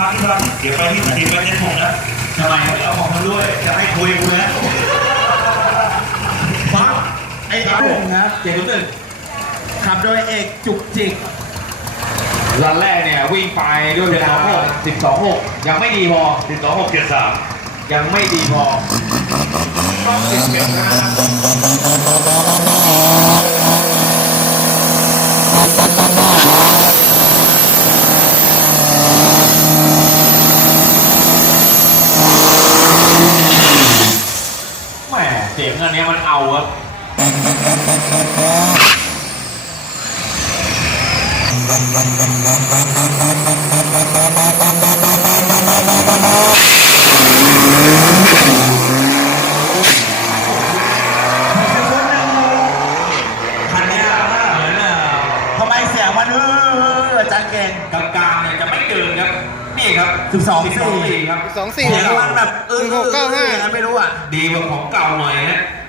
พักที่พักเดี๋ยวไปที่สถิตไปเจ็ดผมนะทำไมเอาของมาด้วย จะให้คุยกูนะฟังไอ้ครับผมครับเจ็ดศูนย์หนึ่งขับโดยเอกจุกจิกรันแรกเนี่ยวิ่งไปด้วยเวลา12 6ยังไม่ดีพอสิบสองหกเจ็ดสามยังไม่ดีพอต้องติดเก็บนะครับ แหมเสียงอันเนี้ยมันเอาครับคันเนี้ยเหมือนเอ่อทำไมเสียงมันเอออาจารย์เก่งกลางๆเนี่ยจะไม่เกินครับ นี่ครับ12 12 4ครับ สองสี่เสียงมันแบบเออหนึ่งหกเก้าห้าอย่างนั้นไม่รู้อะ ดีกว่าของเก่าหน่อยฮะ